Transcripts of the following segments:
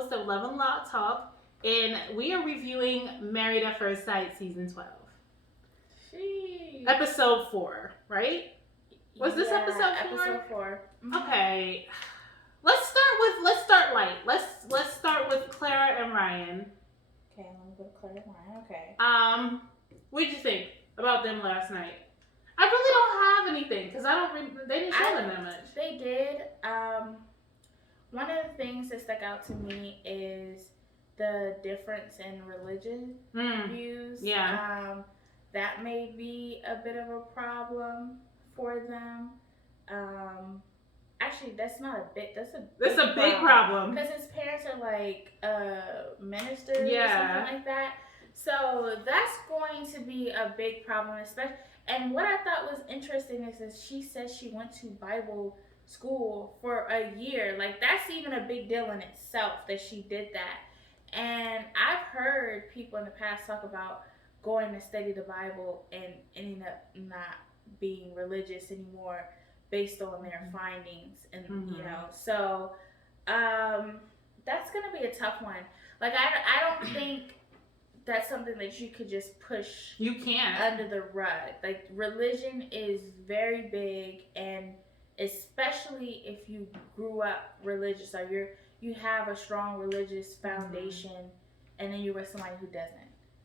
host of Love and Law Talk, and we are reviewing Married at First Sight Season 12. Jeez. Episode 4, right? Was this episode 4? Episode 4. Mm-hmm. Okay. Let's start light. Let's start with Clara and Ryan. Okay, let me go to Clara and Ryan. Okay. What did you think about them last night? I really don't have anything because they didn't show them that much. They did. One of the things that stuck out to me is the difference in religion views. Yeah. That may be a bit of a problem for them. Actually, that's not a bit. That's a big problem. Because his parents are like ministers or something like that. So that's going to be a big problem, especially. And what I thought was interesting is that she said she went to Bible school for a year. Like, that's even a big deal in itself that she did that. And I've heard people in the past talk about going to study the Bible and ending up not being religious anymore based on their findings. And, so that's going to be a tough one. Like, I don't think that's something that you could just push under the rug. Like, religion is very big, and especially if you grew up religious or you have a strong religious foundation, and then you're with somebody who doesn't.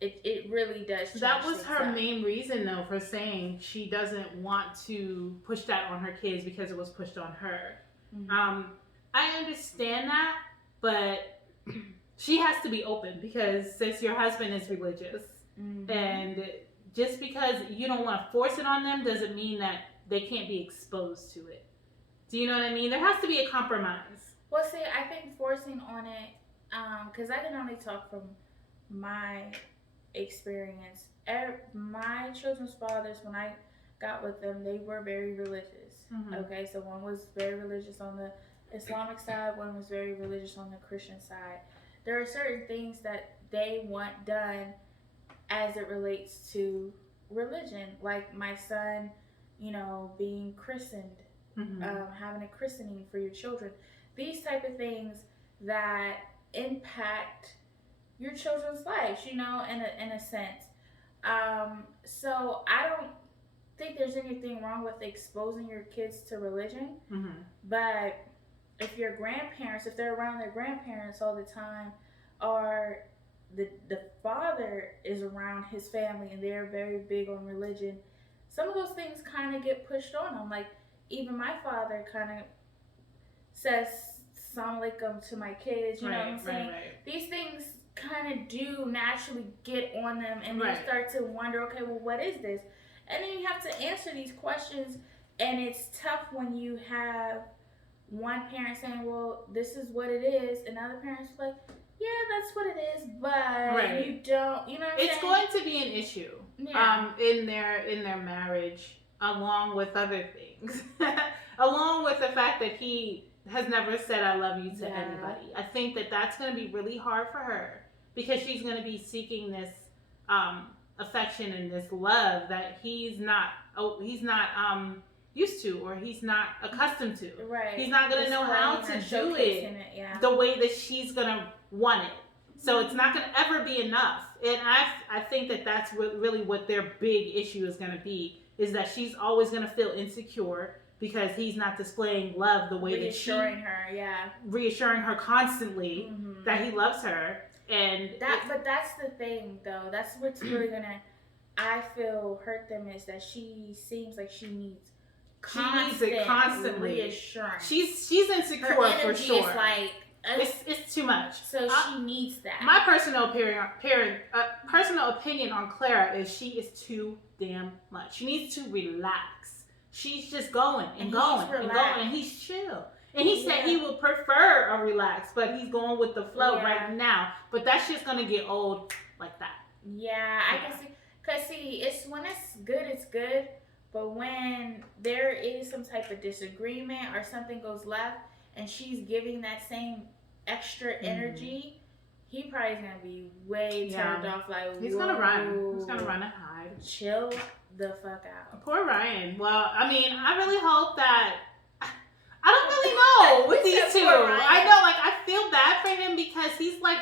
It really does change. That was her main reason, though, for saying she doesn't want to push that on her kids because it was pushed on her. Mm-hmm. I understand that, but she has to be open because since your husband is religious, and just because you don't want to force it on them doesn't mean that they can't be exposed to it. Do you know what I mean? There has to be a compromise. Well, see, I think forcing on it, because I can only talk from my experience. My children's fathers, when I got with them, they were very religious. Mm-hmm. Okay, so one was very religious on the Islamic side, one was very religious on the Christian side. There are certain things that they want done as it relates to religion, like my son, being christened, having a christening for your children. These type of things that impact your children's lives, in a sense. So I don't think there's anything wrong with exposing your kids to religion, but if your grandparents, if they're around their grandparents all the time, or the father is around his family and they're very big on religion, some of those things kind of get pushed on them. Like, even my father kind of says Assalamu alaikum to my kids, you know what I'm saying? Right. These things kind of do naturally get on them, and they start to wonder, okay, well, what is this? And then you have to answer these questions, and it's tough when you have one parent saying, well, this is what it is, and other parents are like, yeah, that's what it is, but you don't, you know what I'm saying? It's going to be an issue in their marriage, along with other things. Along with the fact that he has never said I love you to anybody. I think that that's going to be really hard for her because she's going to be seeking this affection and this love that he's not used to, or he's not accustomed to. Right. He's not going to know how to do it the way that she's going to want it. So it's not going to ever be enough. And I think that that's really what their big issue is going to be, is that she's always going to feel insecure because he's not displaying love the way that reassuring her constantly that he loves her. And but that's the thing, though. That's what's really gonna, I feel, hurt them, is that she seems like she needs it constantly. Reassurance. She's insecure for sure. Is like it's too much. So she needs that. My personal opinion on Clara is she is too damn much. She needs to relax. She's just going and going and going, and he's chill. And he said he would prefer a relax, but he's going with the flow right now. But that's just going to get old like that. Yeah, I can see. Because, it's when it's good. But when there is some type of disagreement or something goes left and she's giving that same extra energy, he probably is going to be way turned off. Like, he's going to run. He's going to run and hide. Chill the fuck out. Poor Ryan. Well, I mean, I really hope that... I don't really know with these two. I know, I feel bad for him him because he's like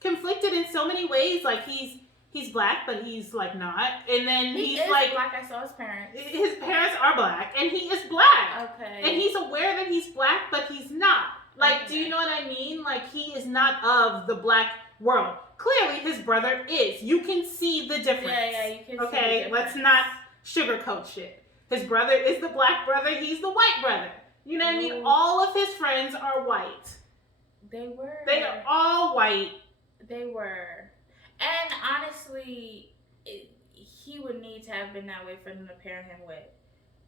conflicted in so many ways. Like he's black, but he's like not. And then He he's is like black. I saw his parents. his parents are black, and he is black. Okay. And he's aware that he's black, but he's not. Like, Okay. do you know what I mean? Like, he is not of the black world. Clearly, his brother is. You can see the difference. Yeah, you can see the Okay, difference. let's not sugarcoat shit. His brother is the black brother. He's the white brother. You know what I mean? Ooh. All of his friends are white. They were. They are all white. They were. And honestly, he would need to have been that way for them to pair him with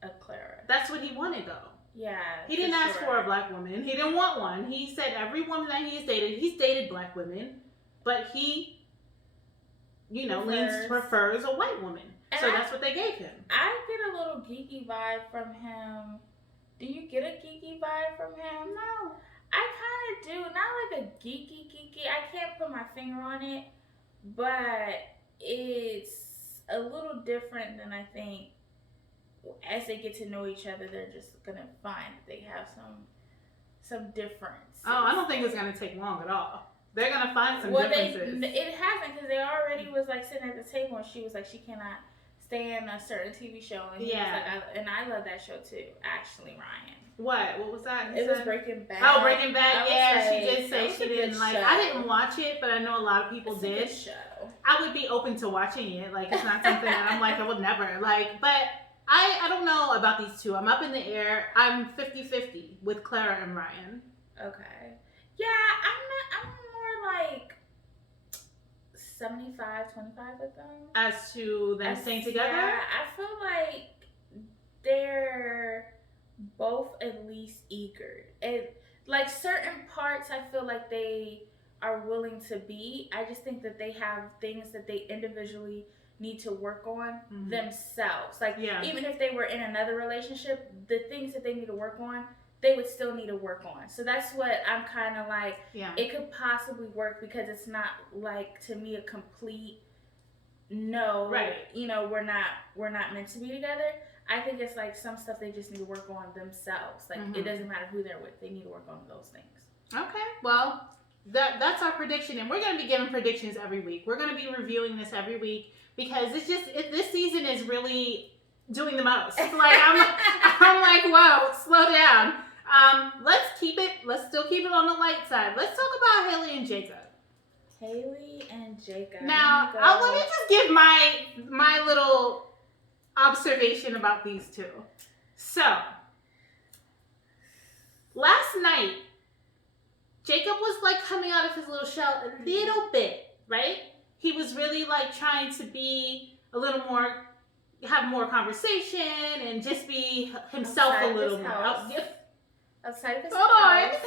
a Clara. That's what he wanted, though. Yeah. He didn't ask for a black woman. He didn't want one. He said every woman that he's dated black women, but he, prefers a white woman. And so that's what they gave him. I get a little geeky vibe from him. Do you get a geeky vibe from him? No. I kind of do. Not like a geeky. I can't put my finger on it, but it's a little different than I think. As they get to know each other, they're just gonna find that they have some difference. Oh, I don't think it's gonna take long at all. They're gonna find some differences. It hasn't, because they already was like sitting at the table, and she was like, she cannot stand a certain TV show, and he was like, I love that show too. Actually, Ryan. What was that? It was Breaking Bad. Oh, Breaking Bad. Yeah, like, she did say she didn't like. I didn't watch it, but I know a lot of people did. A good show. I would be open to watching it. Like, it's not something that I'm like, I would never like, but. I don't know about these two. I'm up in the air. I'm 50-50 with Clara and Ryan. Okay. Yeah, I'm more like 75-25 with them. As to them staying together? Yeah, I feel like they're both at least eager. And like certain parts I feel like they are willing to be. I just think that they have things that they individually need to work on themselves. Like, even if they were in another relationship, the things that they need to work on, they would still need to work on. So that's what I'm kind of like, it could possibly work, because it's not like, to me, a complete no, right. We're not meant to be together. I think it's like some stuff they just need to work on themselves. Like, it doesn't matter who they're with. They need to work on those things. Okay. Well, that's our prediction, and we're going to be giving predictions every week. We're going to be reviewing this every week, because this season is really doing the most. Like, I'm like, whoa, slow down. Let's still keep it on the light side. Let's talk about Haley and Jacob. Haley and Jacob. Now, let me just give my little observation about these two. So, last night, Jacob was like coming out of his little shell a little bit, right? He was really like trying to be a little more, have more conversation and just be himself a little more. Outside of his Hold house. on.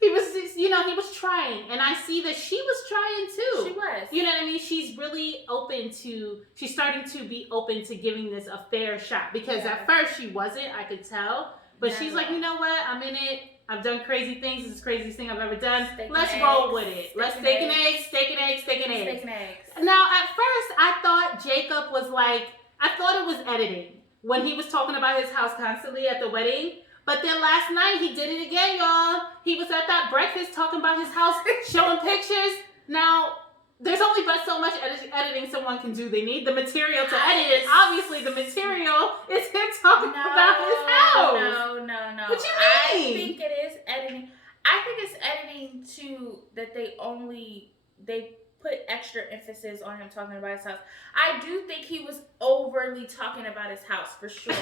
He was just, he was trying. And I see that she was trying too. She was. You know what I mean? She's really she's starting to be open to giving this a fair shot. Because at first she wasn't, I could tell. But she's like, you know what? I'm in it. I've done crazy things. This is the craziest thing I've ever done. Let's roll with it. Let's steak and eggs. Now, at first, I thought Jacob was like, I thought it was editing when he was talking about his house constantly at the wedding. But then last night, he did it again, y'all. He was at that breakfast talking about his house, showing pictures. Now, there's only but so much editing someone can do. They need the material to edit it. Obviously, the material is him talking about his house. No. What you mean? I think it is editing. I think it's editing too, that they put extra emphasis on him talking about his house. I do think he was overly talking about his house, for sure.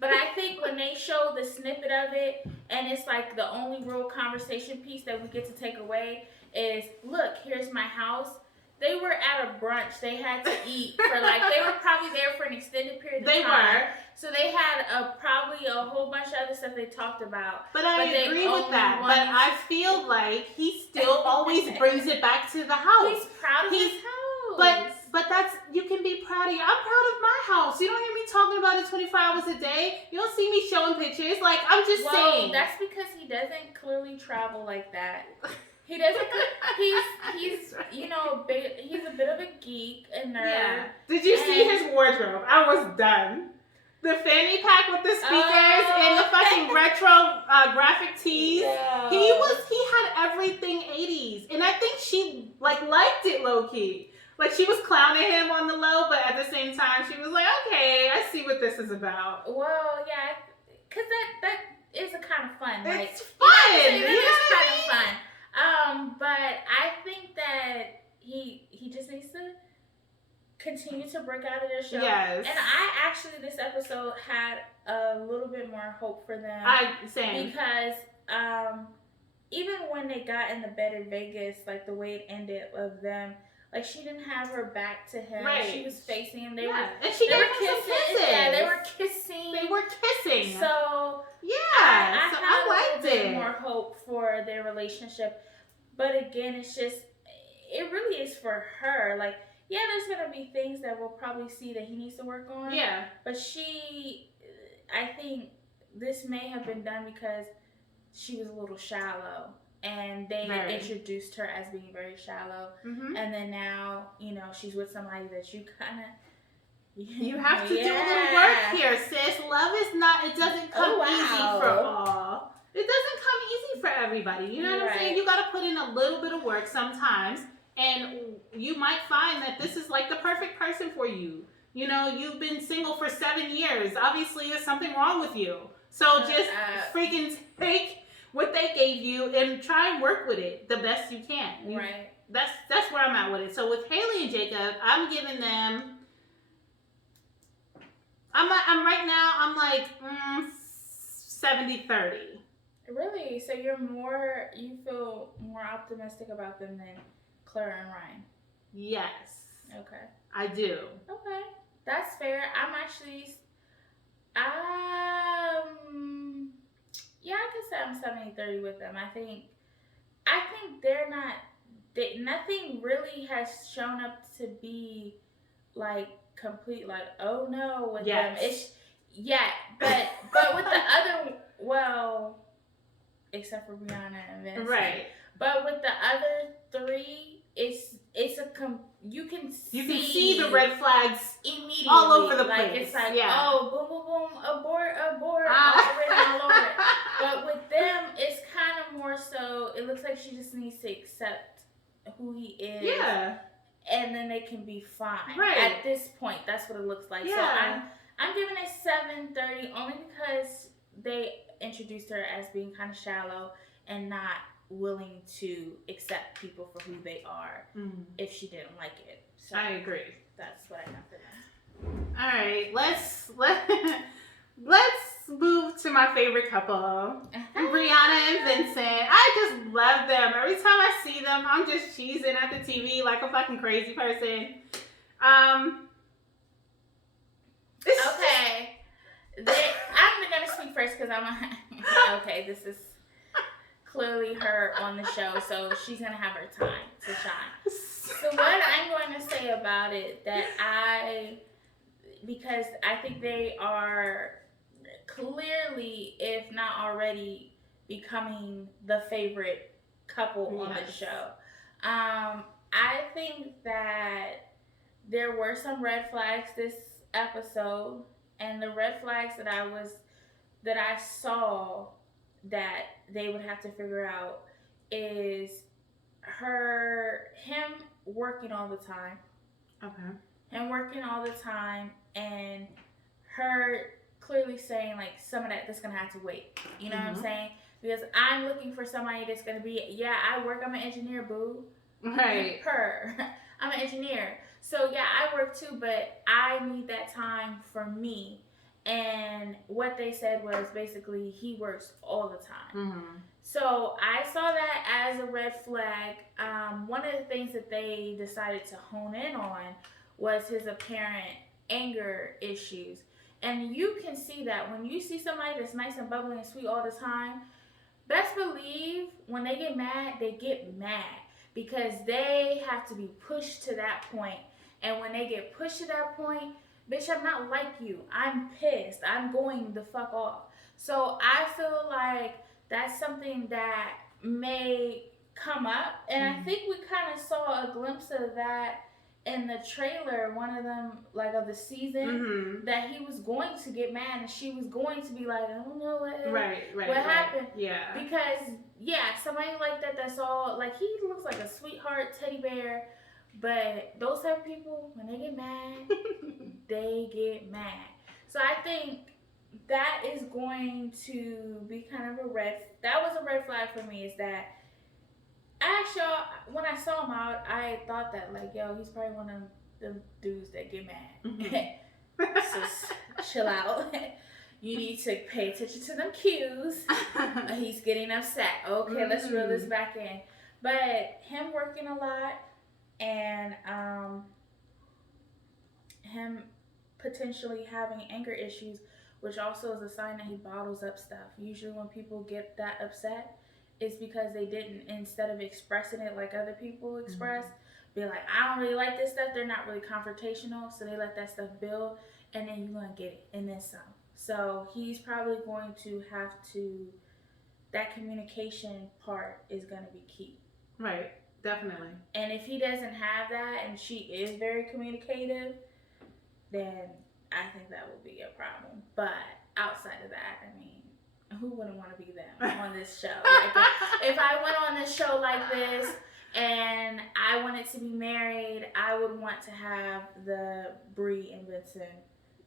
But I think when they show the snippet of it, and it's like the only real conversation piece that we get to take away is, look, here's my house. They were at a brunch. They had to eat for they were probably there for an extended period of time. They were. So they had probably a whole bunch of other stuff they talked about. But I agree with that. But I feel like he still always brings it back to the house. He's proud of his house. But that's, you can be proud of I'm proud of my house. You don't hear me talking about it 24 hours a day. You don't see me showing pictures. Like, I'm just saying. That's because he doesn't clearly travel like that. He doesn't. He's he's a bit of a geek and nerd. Yeah. Did you see his wardrobe? I was done. The fanny pack with the speakers and the fucking retro graphic tees. Yeah. He had everything 80s, and I think liked it low key. Like, she was clowning him on the low, but at the same time, she was like, okay, I see what this is about. Well, yeah, because that is a kind of fun. It's like, fun. It is kind of fun. But I think that he just needs to continue to break out of their show. Yes. And I actually, this episode had a little bit more hope for them. Same. Because even when they got in the bed in Vegas, like the way it ended of them, like she didn't have her back to him. Right. She was facing him. And she gave him some kisses. Yeah, they were kissing. So yeah, I liked had a little it. bit more hope for their relationship. But again, it's just, it really is for her. Like, yeah, there's gonna be things that we'll probably see that he needs to work on. Yeah. But I think this may have been done because she was a little shallow. And they introduced her as being very shallow. Mm-hmm. And then now, she's with somebody that you kind of... You have to do a little work here, sis. Love is not... It doesn't come easy for all. It doesn't come easy for everybody. You know what I'm saying? You got to put in a little bit of work sometimes. And you might find that this is like the perfect person for you. You've been single for 7 years. Obviously, there's something wrong with you. So just freaking take what they gave you and try and work with it the best you can. Right. That's where I'm at with it. So with Haley and Jacob, I'm giving them... I'm right now, I'm like 70-30. Really? So you feel more optimistic about them than Clara and Ryan? Yes. Okay. I do. Okay. That's fair. I'm actually... yeah, I can say I'm 70-30 with them. I think they're not... nothing really has shown up to be like complete, like, oh no, with them. But with the other, except for Brianna and Vincent. Right. But with the other three, you can see the red flags immediately all over the place. Like, it's like, oh, boom, boom, boom, abort, all over it. But with them, it's kind of more so, it looks like she just needs to accept who he is. Yeah. And then they can be fine. Right. At this point, that's what it looks like. Yeah. So I'm giving it 7-30 only because they introduced her as being kind of shallow and not willing to accept people for who they are if she didn't like it. So I agree. That's what I got for them. All right, let's move to my favorite couple, Brianna and Vincent. I just love them. Every time I see them, I'm just cheesing at the TV like a fucking crazy person. Okay. I'm going to speak first because okay, this is clearly her on the show, so she's going to have her time to shine. So what I'm going to say about it, because I think they are clearly, if not already, becoming the favorite couple on the show. I think that there were some red flags this episode, and the red flags that I saw that they would have to figure out is him working all the time. Okay. Him working all the time, and her clearly saying, like, some of that's gonna have to wait. You know what I'm saying? Because I'm looking for somebody that's gonna be, I work, I'm an engineer, boo. Right. I'm an engineer. So yeah, I work too, but I need that time for me. And what they said was basically he works all the time. So I saw that as a red flag. One of the things that they decided to hone in on was his apparent anger issues. And you can see that when you see somebody that's nice and bubbly and sweet all the time, best believe when they get mad, because they have to be pushed to that point. And when they get pushed to that point, bitch, I'm not like you. I'm pissed. I'm going the fuck off. So I feel like that's something that may come up. And I think we kind of saw a glimpse of that in the trailer, one of them, like, of the season, that he was going to get mad and she was going to be like, I don't know what happened. Yeah. Because yeah, somebody like that. That's all. Like he looks like a sweetheart teddy bear, but those type of people, when they get mad, they get mad. So I think that is going to be kind of a red. That was a red flag for me. Is that actually when I saw him out, I thought that like, yo, he's probably one of them dudes that get mad. So chill out. You need to pay attention to them cues. He's getting upset. Okay, let's reel this back in. But him working a lot and him potentially having anger issues, which also is a sign that he bottles up stuff. Usually when people get that upset, it's because they didn't, instead of expressing it like other people express, be like, I don't really like this stuff. They're not really confrontational, so they let that stuff build, and then you're going to get it, and then some. So he's probably going to have to, that communication part is going to be key. Right, definitely. And if he doesn't have that and she is very communicative, then I think that would be a problem. But outside of that, I mean, who wouldn't want to be them on this show? Like, if I went on this show like this and I wanted to be married, I would want to have the Brie and Benson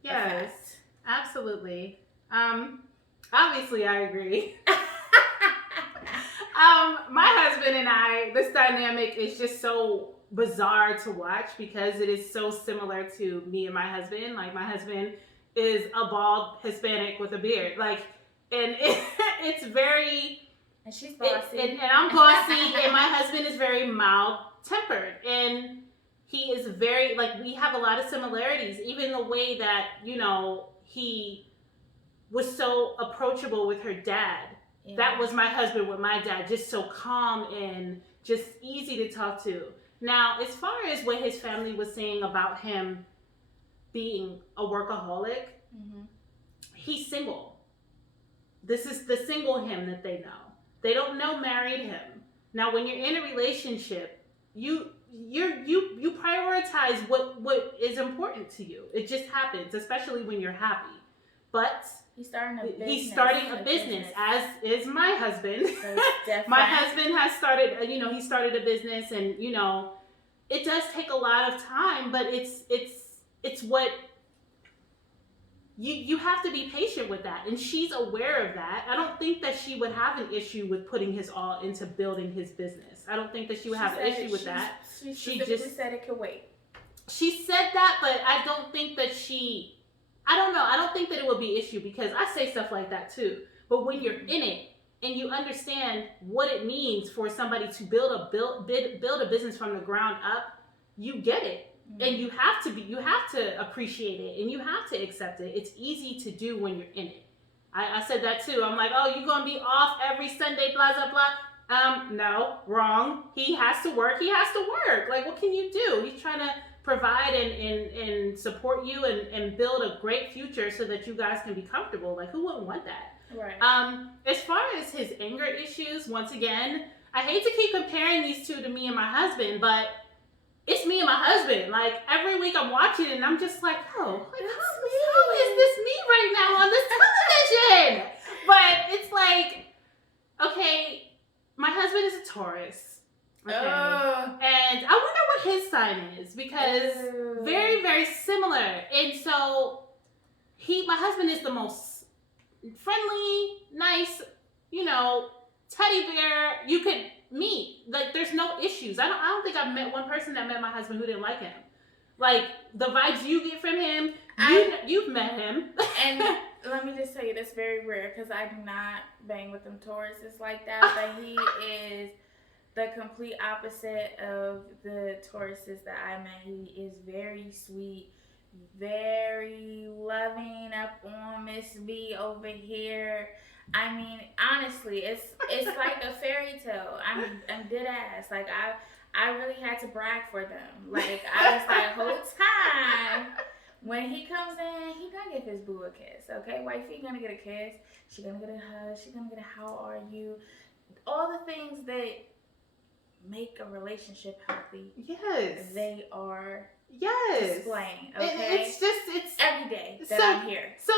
effect. Absolutely. Obviously, I agree. My husband and I, this dynamic is just so bizarre to watch because it is so similar to me and my husband. Like, my husband is a bald Hispanic with a beard. Like, and it's very... And she's bossy. And I'm bossy, and my husband is very mild-tempered. And he is very, like, we have a lot of similarities. Even the way that, you know, he was so approachable with her dad. Yeah. That was my husband with my dad, just so calm and just easy to talk to. Now, as far as what his family was saying about him being a workaholic, he's single. This is the single him that they know. They don't know married him. Now, when you're in a relationship, you prioritize what is important to you. It just happens, especially when you're happy. But he's starting a business, as is my husband. So my husband has started, he started a business, and, it does take a lot of time, but it's what you have to be patient with that. And she's aware of that. I don't think that she would have an issue with putting his all into building his business. I don't think that she would have an issue with that. She just said it could wait. She said that, but I don't think that I don't know. I don't think that it would be an issue because I say stuff like that too. But when you're in it and you understand what it means for somebody to build a business from the ground up, you get it. And you have to appreciate it, and you have to accept it. It's easy to do when you're in it. I said that too. I'm like, oh, you're going to be off every Sunday, blah, blah, blah. No, wrong. He has to work. Like, what can you do? He's trying to provide and support you and build a great future so that you guys can be comfortable. Like, who wouldn't want that? Right. As far as his anger issues, once again, I hate to keep comparing these two to me and my husband, but it's me and my husband. Like, every week I'm watching and I'm just like, oh, how is this me right now on this television? But it's like, okay, my husband is a Taurus. Okay. And I wonder what his sign is because very, very similar. And so my husband is the most friendly, nice, teddy bear you could meet. Like, there's no issues. I don't think I've met one person that met my husband who didn't like him. Like, the vibes you get from him, you've met him. And let me just tell you, that's very rare because I do not bang with them Tauruses like that. But he is the complete opposite of the Tauruses that I met. He is very sweet, very loving, up on Miss B over here. I mean, honestly, it's like a fairy tale. I'm dead ass. Like, I really had to brag for them. Like, I was like, whole time when he comes in, he gonna give his boo a kiss. Okay, wifey gonna get a kiss. She gonna get a hug. She gonna get a how are you? All the things that make a relationship healthy. Yes, they are. Yes, displaying. Okay, it's every day that I'm here. So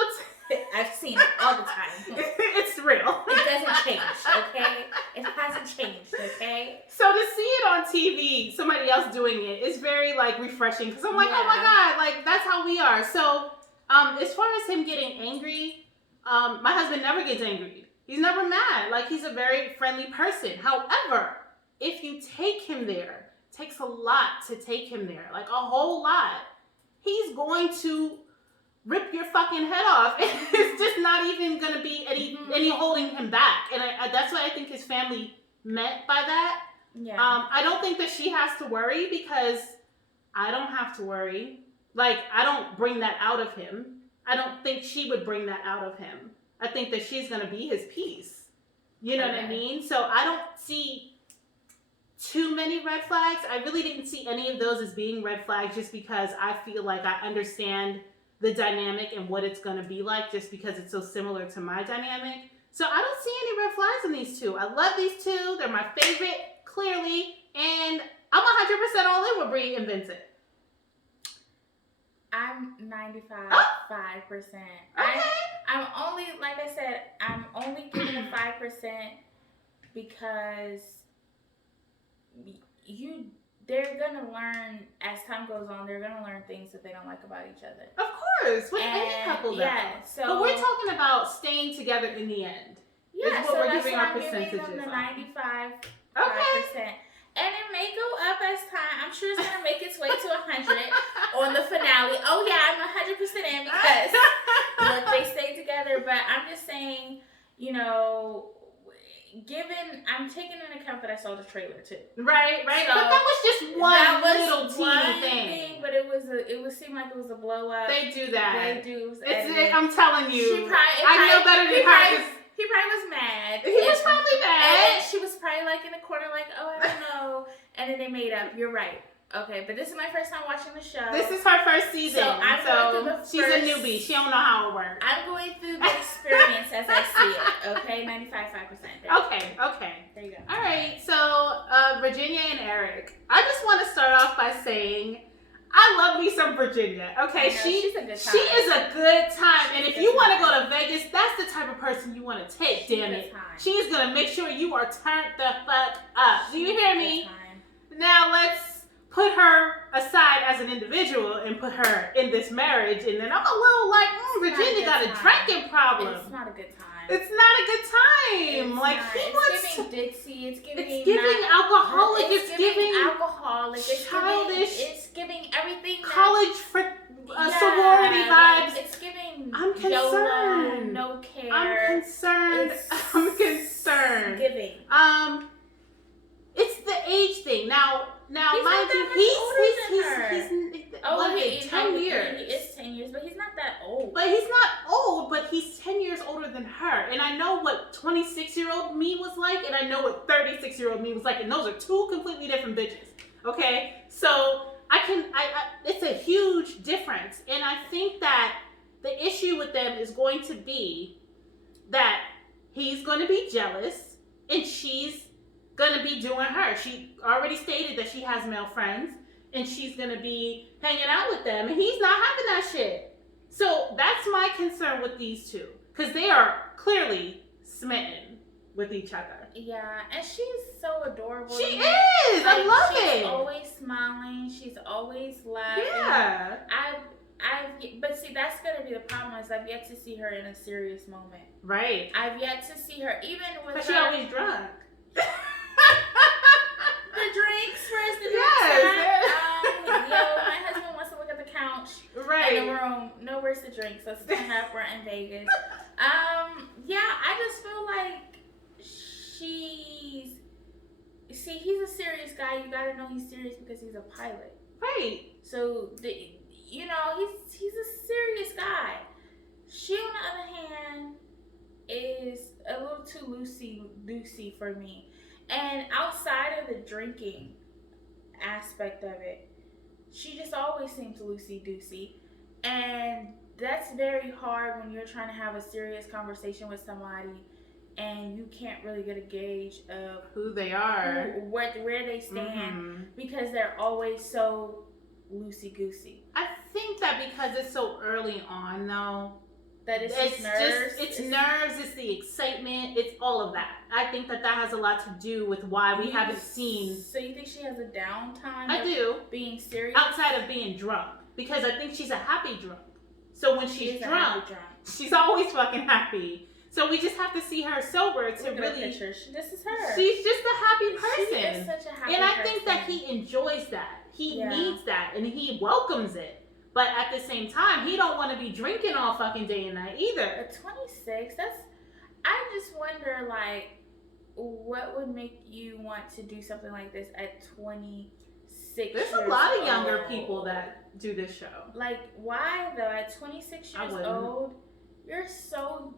I've seen it all the time. It's real. It doesn't change, okay? It hasn't changed, okay? So to see it on TV, somebody else doing it, is very like refreshing because I'm like, oh my god, like that's how we are. So as far as him getting angry, my husband never gets angry. He's never mad. Like he's a very friendly person. However, if you take him there, it takes a lot to take him there, like a whole lot. He's going to rip your fucking head off. It's just not even going to be any holding him back. And that's what I think his family meant by that. Yeah. I don't think that she has to worry because I don't have to worry. Like, I don't bring that out of him. I don't think she would bring that out of him. I think that she's going to be his peace. You know what I mean? So I don't see too many red flags. I really didn't see any of those as being red flags just because I feel like I understand the dynamic and what it's going to be like just because it's so similar to my dynamic. So I don't see any red flags in these two. I love these two. They're my favorite, clearly. And I'm 100% all in with Bree and Vincent. I'm 95%. Okay. I'm only, like I said, I'm only giving a 5% because they're gonna learn as time goes on. They're gonna learn things that they don't like about each other. Of course, with any couple, though. Yeah, so but we're talking about staying together in the end. Yeah, so that's giving why our I'm giving percentages them the on. 95%. Okay. And it may go up as time. I'm sure it's gonna make its way to 100 on the finale. Oh yeah, I'm 100% in because look, they stay together. But I'm just saying, you know, I'm taking into account that I saw the trailer too. Right. So, but that was just one little teeny thing. But it seemed like it was a blow up. They do that. They do. I'm telling you. I know better than her. He probably was mad. He was probably mad. And she was probably like in the corner like, oh, I don't know. And then they made up. You're right. Okay, but this is my first time watching the show. This is her first season. So I'm going through she's a newbie. She don't know how it works. I'm going through the experience as I see it. Okay, 95.5%. Okay. There you go. All right. So Virginia and Eric. I just want to start off by saying I love me some Virginia. Okay, she's a good time. She is a good time. And if you want to go to Vegas, that's the type of person you want to take, damn it. She's going to make sure you are turned the fuck up. Do you hear me? Now let's put her aside as an individual and put her in this marriage. And then I'm a little like, Virginia got a drinking problem. It's not a good time. It's not a good time. It's giving ditzy. It's giving alcoholic. It's giving alcoholic. Childish. It's giving everything. College sorority vibes. It's giving. I'm concerned. YOLO, no care. I'm concerned. It's giving. It's the age thing. Now, he's mind you, he's 10 years. He is 10 years, but he's not that old. But he's not old, but he's 10 years older than her. And I know what 26-year-old me was like, and I know what 36-year-old me was like, and those are two completely different bitches. Okay? So it's a huge difference. And I think that the issue with them is going to be that he's going to be jealous, and she's going to be doing her. She already stated that she has male friends, and she's going to be hanging out with them, and he's not having that shit. So that's my concern with these two, because they are clearly smitten with each other. Yeah, and she's so adorable. She is. I love it. She's always smiling. She's always laughing. Yeah. But see, that's gonna be the problem. Is I've yet to see her in a serious moment. Right. I've yet to see her even with. But she always drunk. The drinks, where's the drinks at? My husband wants to look at the couch in the room. No, where's the drinks? Let's stand up. We're in Vegas. I just feel like he's a serious guy. You gotta know he's serious because he's a pilot. Right. So he's a serious guy. She, on the other hand, is a little too loosey for me. And outside of the drinking aspect of it, she just always seems loosey-goosey. And that's very hard when you're trying to have a serious conversation with somebody and you can't really get a gauge of who they are, where they stand, because they're always so loosey-goosey. I think that because it's so early on, though, That it's just nerves. It's nerves. It's the excitement. It's all of that. I think that has a lot to do with why we haven't seen. So you think she has a downtime? I do. Being serious outside of being drunk, because I think she's a happy drunk. So when she's drunk, she's always fucking happy. So we just have to see her sober to really. This is her. She's just a happy person. She is such a happy and I person. think that he enjoys that. He needs that, and he welcomes it. But at the same time, he don't want to be drinking all fucking day and night either. At 26, I just wonder, like, what would make you want to do something like this at 26 There's a lot of younger people that do this show. Like, why though? At 26 years old, you're still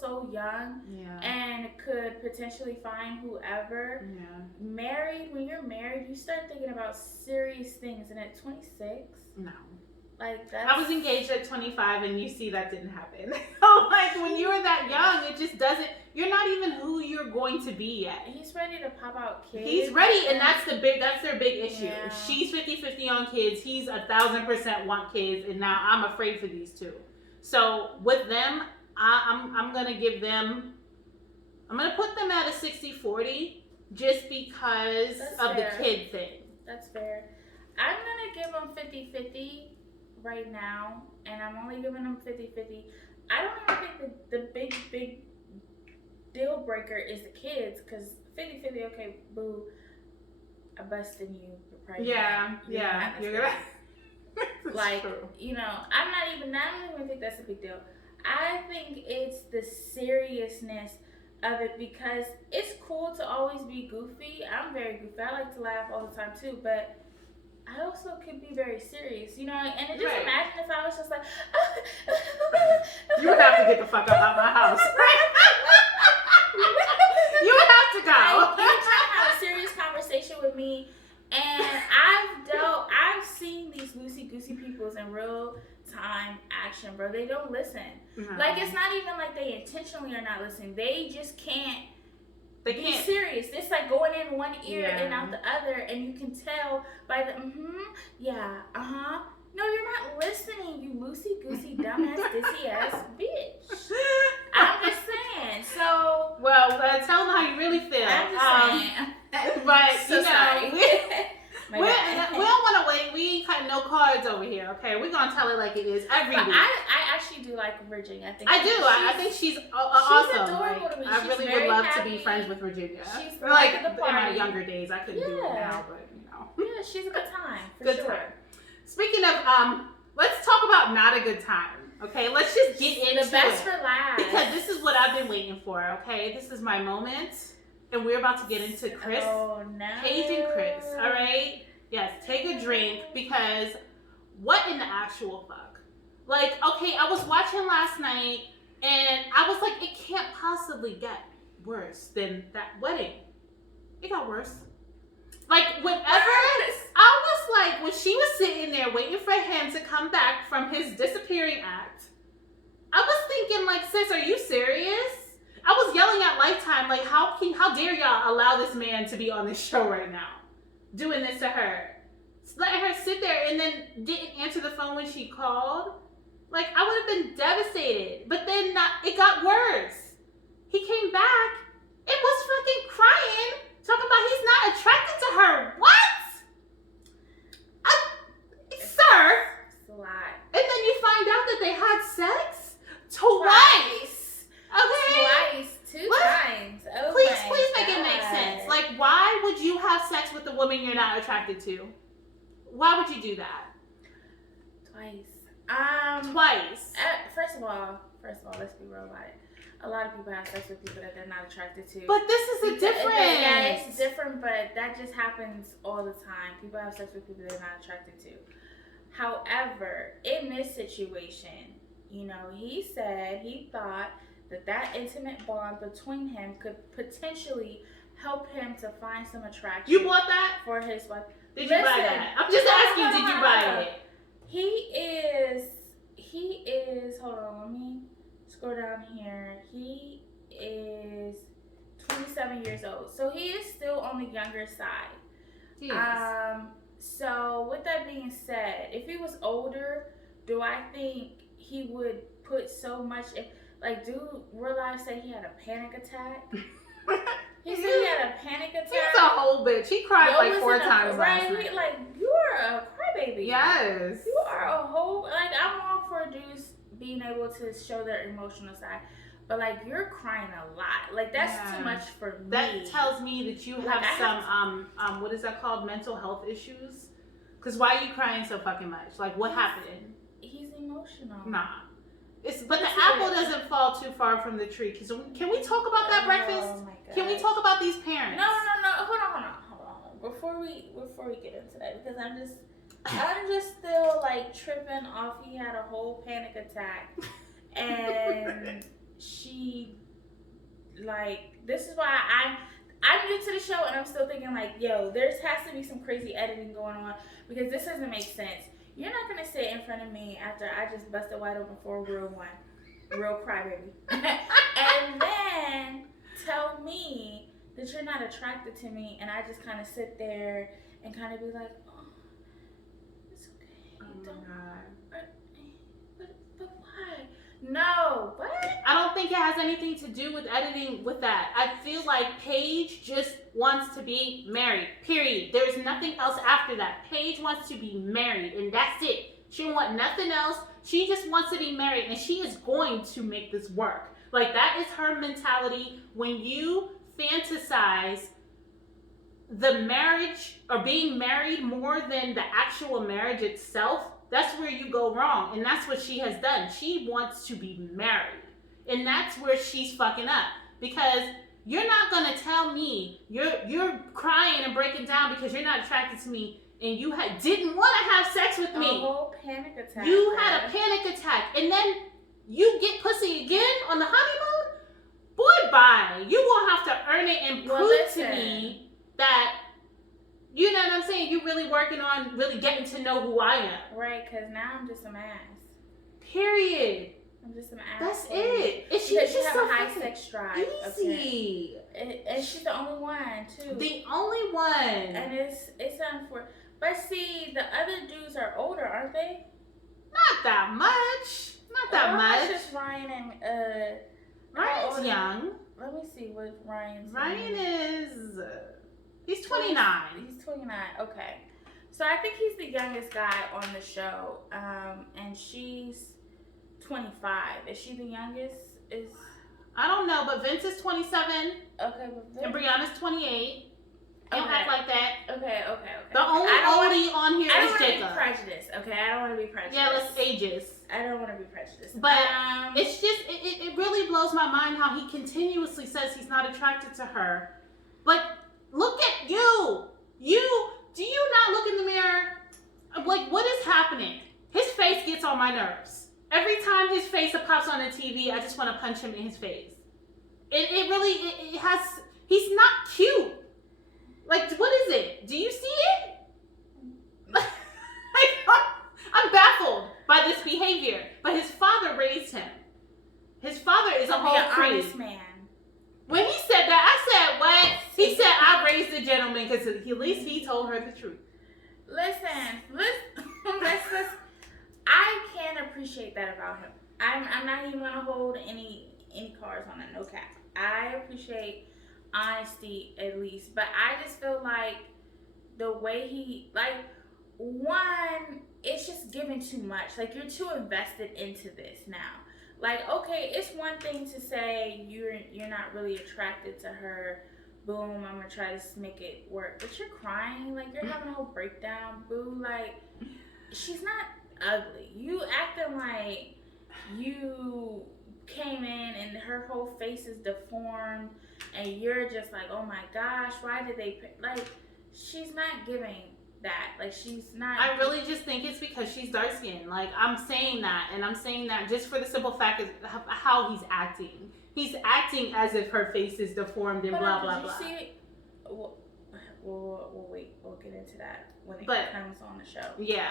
so young, and could potentially find whoever. Married, when you're married, you start thinking about serious things, and at 26, no. Like that. I was engaged at 25, and you see that didn't happen. Like when you were that young, it just doesn't. You're not even who you're going to be yet. He's ready to pop out kids. He's ready, and that's their big issue. Yeah. She's 50-50 on kids. He's 1,000% want kids, and now I'm afraid for these two. So with them, I'm gonna give them. I'm gonna put them at a 60-40, just because of the kid thing. That's fair. I'm gonna give them 50-50 right now, and I'm only giving them 50-50. I don't even think the big deal breaker is the kids, because 50-50, okay, boo, I'm busting you. Yeah, you're right. Like, you know, I don't even think that's a big deal. I think it's the seriousness of it, because it's cool to always be goofy. I'm very goofy. I like to laugh all the time too, but I also could be very serious, you know. And just imagine if I was just like, you would have to get the fuck out of my house. You would have to go. Like, you're trying to have a serious conversation with me, and I've seen these loosey goosey peoples in real time action, bro. They don't listen. No. Like, it's not even like they intentionally are not listening. They just can't. They can't be serious. It's like going in one ear and out the other, and you can tell by the No, you're not listening, you loosey goosey dumbass dizzy ass bitch. I'm just saying. So tell them how you really feel. I'm just saying. But so sorry. We don't want to wait. We ain't cutting no cards over here, okay? We're going to tell it like it is every week. I actually do like Virginia. I think she's awesome. She's adorable to me. I really would love to be friends with Virginia. She's like in my younger days. I couldn't do it now, but you know. Yeah, she's a good time. Good time. Speaking of, let's talk about not a good time. Okay, let's just get into the best for last. Because this is what I've been waiting for, okay? This is my moment. And we're about to get into Chris. Oh, no. Paige and Chris, all right? Yes, take a drink, because what in the actual fuck? Like, okay, I was watching last night, and I was like, it can't possibly get worse than that wedding. It got worse. Like, whenever, I was like, when she was sitting there waiting for him to come back from his disappearing act, I was thinking, like, sis, are you serious? I was yelling at Lifetime, like, how dare y'all allow this man to be on this show right now? Doing this to her. Letting her sit there and then didn't answer the phone when she called. Like, I would have been devastated. But then it got worse. He came back and was fucking crying, talking about he's not attracted to her. What? Sir? It's a lie. And then you find out that they had sex twice. Okay? Twice. Two times. Oh, please make it make sense. Like, why would you have sex with a woman you're not attracted to? Why would you do that? Twice. Twice. First of all, let's be real about it. A lot of people have sex with people that they're not attracted to. But this is a difference. Yeah, it's different, but that just happens all the time. People have sex with people they're not attracted to. However, in this situation, you know, he said he thought that intimate bond between him could potentially help him to find some attraction. You bought that? For his wife. Did you buy that? I'm just asking, did you buy it? He is, hold on, let me scroll down here. He is 27 years old. So he is still on the younger side. Yes. So with that being said, if he was older, do I think he would put so much in, like, dude realized that he had a panic attack. He said he had a panic attack. He's a whole bitch. He cried Yo like was 4 in a- times last right? night. Like, you are a crybaby. Yes. You are a whole, like, I'm all for dudes being able to show their emotional side, but like, you're crying a lot. Like, that's Yeah. too much for me. That tells me that you Like, have I some what is that called? Mental health issues. Cause why are you crying so fucking much? Like, what happened? He's emotional. Nah. But the Yes, apple it is. doesn't fall too far from the tree. Can we talk about that breakfast? Oh my god. Can we talk about these parents? No. Hold on. Before we get into that, because I'm just still like tripping off. He had a whole panic attack, and she, like, this is why I'm new to the show, and I'm still thinking like, yo, there has to be some crazy editing going on, because this doesn't make sense. You're not gonna sit in front of me after I just busted wide open for a real crybaby, and then tell me that you're not attracted to me, and I just kind of sit there and kind of be like, oh, it's okay. Oh my god. But why? No, what? I don't think it has anything to do with editing with that. I feel like Paige just wants to be married. Period. There's nothing else after that. Paige wants to be married, and that's it. She don't want nothing else. She just wants to be married, and she is going to make this work. Like, that is her mentality. When you fantasize the marriage or being married more than the actual marriage itself, that's where you go wrong. And that's what she has done. She wants to be married. And that's where she's fucking up. Because you're not gonna tell me you're crying and breaking down because you're not attracted to me and you didn't want to have sex with me. A whole panic attack. You had a panic attack, and then you get pussy again on the honeymoon? Boy, bye. You won't have to earn it and prove to me that, you know what I'm saying, you're really working on really getting to know who I am. Right, because now I'm just some ass. Period. I'm just some ass. That's it. And She she's just have so a high fucking sex drive. easy. And she's the only one, too. The only one. And it's unfortunate. But see, the other dudes are older, aren't they? Not that much. Not that much. It's just Ryan and Ryan's young. Let me see what Ryan's. Ryan is. He's 29. He's 29. Okay. So I think he's the youngest guy on the show. And she's 25. Is she the youngest? I don't know, but Vince is 27. Okay, but Vince... And Brianna's 28. Don't act like that. Okay. The only oldie on here is Jacob. I don't want to be prejudiced. Okay, I don't want to be prejudiced. Yeah, let's ages. I don't want to be prejudiced. But it's just, it really blows my mind how he continuously says he's not attracted to her. But look at you. Do you not look in the mirror? Like, what is happening? His face gets on my nerves. Every time his face pops on the TV, I just want to punch him in his face. It has, he's not cute. Like, what is it? Do you see it? I'm baffled by this behavior. But his father raised him. His father is a whole honest man. When he said that, I said, what? He said, I raised the gentleman because at least he told her the truth. Listen. I can appreciate that about him. I'm not even going to hold any cards on it, no cap. I appreciate honesty at least, but I just feel like the way he, like, one, it's just giving too much. Like, you're too invested into this now. Like, okay, it's one thing to say you're not really attracted to her. Boom, I'm gonna try to make it work. But you're crying, like you're having a whole breakdown. Boo, like she's not ugly. You acting like you came in and her whole face is deformed, and you're just like, oh my gosh, why did they like? She's not giving that. Like she's not. I really just think it's because she's dark skinned. Like I'm saying that, and I'm saying that just for the simple fact of how he's acting. He's acting as if her face is deformed and blah blah blah. Did you see it? We'll wait. We'll get into that when it comes on the show. Yeah,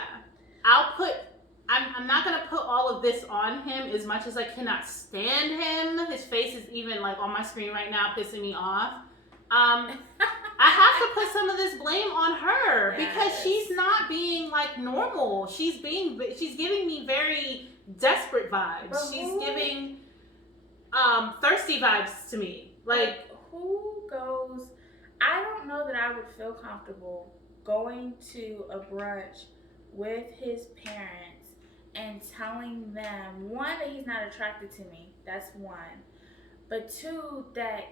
I'm not gonna put all of this on him as much as I cannot stand him. His face is even like on my screen right now, pissing me off. I have to put some of this blame on her because Yes. she's not being like normal. She's giving me very desperate vibes. But She's who- giving thirsty vibes to me. Like, who goes? I don't know that I would feel comfortable going to a brunch with his parents and telling them, one, that he's not attracted to me. That's one. But two, that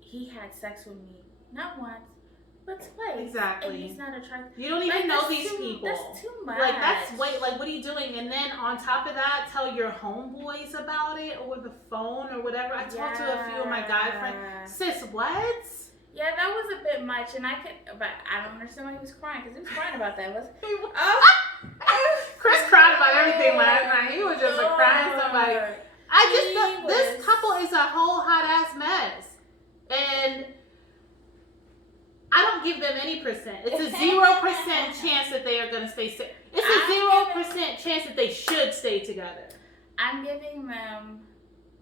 he had sex with me not once, but twice. Exactly. And he's not attracted. you don't even know these people. That's too much. Like, like, what are you doing? And then on top of that, tell your homeboys about it over the phone or whatever. I talked to a few of my guy friends. Sis, what? Yeah, that was a bit much, and but I don't understand why he was crying, because he was crying about that, wasn't he? Chris cried about everything last night. He was just a crying somebody. This couple is a whole hot ass mess. And I don't give them any percent. It's a 0% chance that they are going to stay It's a 0% chance that they should stay together. I'm giving them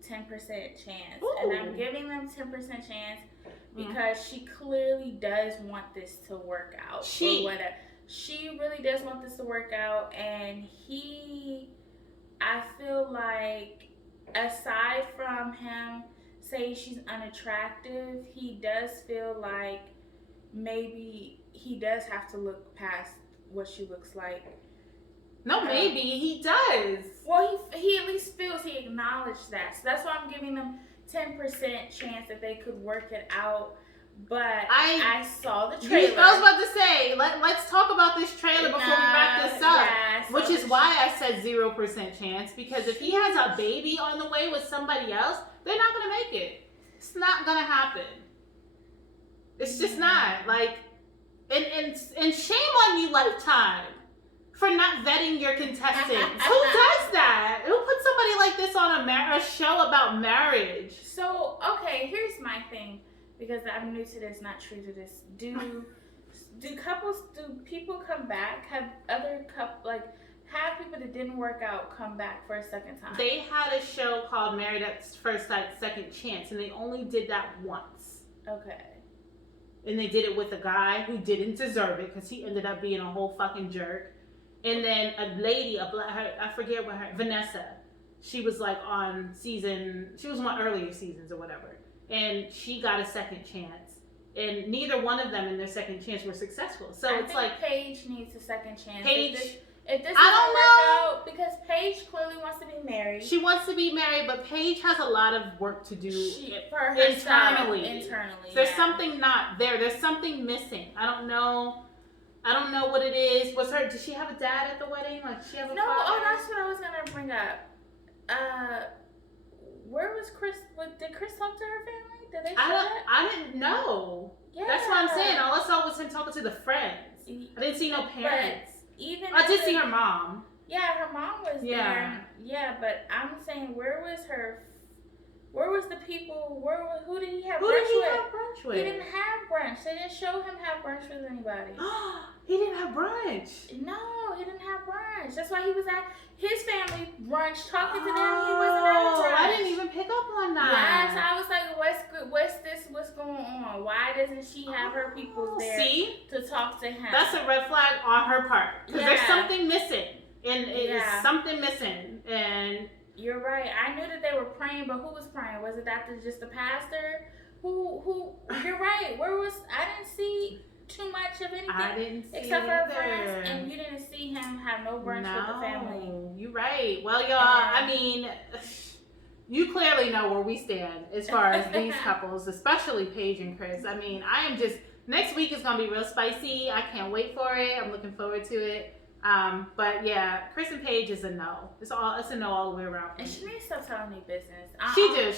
10% chance. Ooh. And I'm giving them 10% chance because she clearly does want this to work out. Or whatever. She really does want this to work out. And I feel like, aside from him saying she's unattractive, he does feel like maybe he does have to look past what she looks like. No, maybe he does. Well, he at least feels he acknowledged that. So that's why I'm giving them 10% chance that they could work it out. But I saw the trailer. I was about to say, let's talk about this trailer before we wrap this up. Yeah, which is why I said 0% chance. Because if he has a baby on the way with somebody else, they're not going to make it. It's not going to happen. It's just not. Like, and shame on you, Lifetime, for not vetting your contestants. Who does that? Who puts somebody like this on a show about marriage? So, okay, here's my thing. Because I'm new to this, not true to this. Do people come back? Have people that didn't work out come back for a second time? They had a show called Married at First Sight, Second Chance, and they only did that once. Okay. And they did it with a guy who didn't deserve it because he ended up being a whole fucking jerk. And then a lady, I forget what Vanessa, she was like she was on earlier seasons or whatever. And she got a second chance. And neither one of them in their second chance were successful. So I it's think like Paige needs a second chance. Paige, if this I don't know. out, because Paige clearly wants to be married. She wants to be married, but Paige has a lot of work to do for herself, internally. There's something not there. There's something missing. I don't know what it is. Did she have a dad at the wedding? Like, did she have a father? Oh, that's what I was gonna bring up. Where was Chris? Did Chris talk to her family? Did they show that? I didn't know. Yeah. That's what I'm saying. All I saw was him talking to the friends. I didn't see no parents. I did see her mom. Yeah, her mom was there. Yeah, but I'm saying, where was the people? Who did he have brunch with? He didn't have brunch. They didn't show him have brunch with anybody. He didn't have brunch. No, he didn't have brunch. That's why he was at his family brunch talking to them. He wasn't at a brunch. I didn't even pick up on that. Yes, I was like, what's going on? Why doesn't she have her people there to talk to him? That's a red flag on her part. Because there's something missing. And it is something missing. And you're right. I knew that they were praying, but who was praying? Was it just the pastor? Who? You're right. I didn't see too much of anything. I didn't see except for her friends, and you didn't see him have no brunch with the family. You're right. Well, y'all, I mean, you clearly know where we stand as far as these couples, especially Paige and Chris. I mean, next week is going to be real spicy. I can't wait for it. I'm looking forward to it. But yeah, Chris and Paige is a no. It's a no all the way around. And she needs to stop telling me business.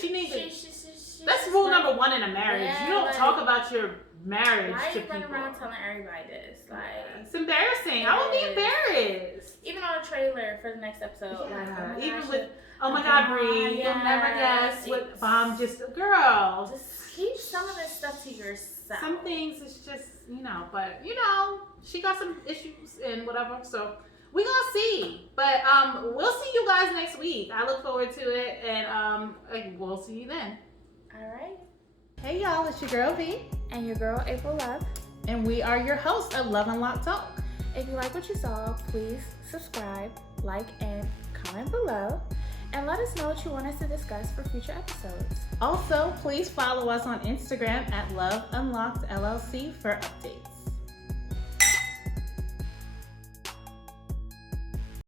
She needs to. That's rule number one in a marriage. Yeah, you don't talk about your marriage why to are you running people. around telling everybody this? Like, it's embarrassing. I would be embarrassed. Even on a trailer for the next episode. Yeah. Like, Even with, oh my God, Bree, you'll never guess what Bomb girl. Just keep some of this stuff to yourself. Some things it's just, but she got some issues and whatever. So we gonna see. But we'll see you guys next week. I look forward to it, and we'll see you then. All right. Hey y'all, it's your girl V. And your girl, April Love. And we are your hosts of Love Unlocked Talk. If you like what you saw, please subscribe, like, and comment below. And let us know what you want us to discuss for future episodes. Also, please follow us on Instagram at Love Unlocked LLC for updates.